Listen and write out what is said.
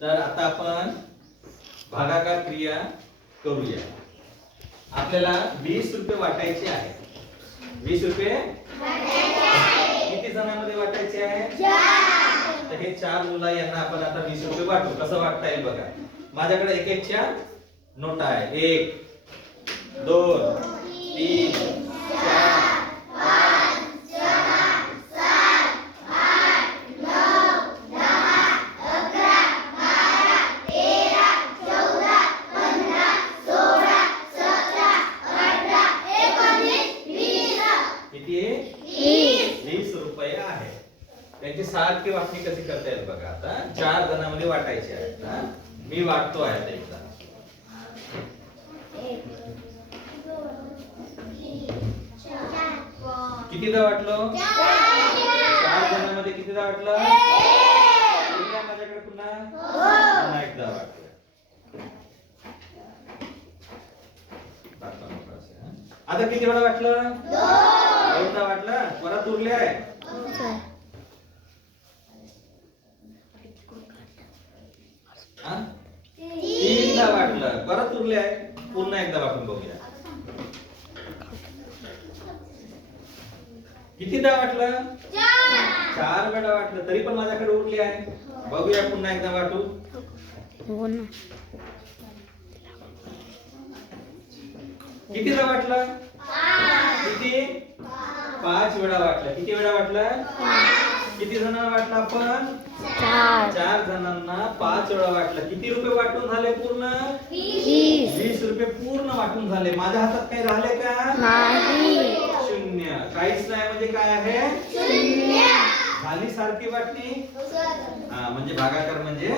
तर आता आपण भागाकार क्रिया करूया. आपल्याला वीस रुपये वाटायचे आहे वीस रुपये? किती जणांमध्ये वाटायचे आहे तर हे चार मुलं यांना आपण आता वीस रुपये वाटू. कसं वाटता येईल बघा. माझ्याकडे एक एकच्या नोटा आहे एक दोन तीन वीस रुपये आहे. त्यांची सारखी वाटणी कशी करता येईल बघा आता? चार जणांमध्ये वाटायचे आहेत मी वाटतो आहे आता एकदा. कितीदा वाटलं? चार जणांमध्ये कितीदा वाटलं? माझ्याकडे पुन्हा. पुन्हा एकदा वाटलं. आता किती वेळा वाटलं? आवडता वाटलं? परत उरले? आहे तीनदा वाटलं. परत उरले? आहे पुन्हा एकदा वाटून बघूया. कितीदा वाटलं? चार वेळा वाटलं. तरी पण माझ्याकडे उरली आहे. बघूया पुन्हा एकदा वाटू. कितीदा वाटलं? किती? पाच वेळा वाटलं. किती वेळा वाटलं? किती जणांना वाटलं आपण? चार. चार जणांना पाच वेळा वाटलं. किती रुपये वाटून झाले पूर्ण? वीस. रुपये पूर्ण वाटून झाले. माझ्या हातात काही राहिले का? शून्य. काहीच नाही म्हणजे काय आहे? झाली सारखी वाटणी? हा म्हणजे भागाकार म्हणजे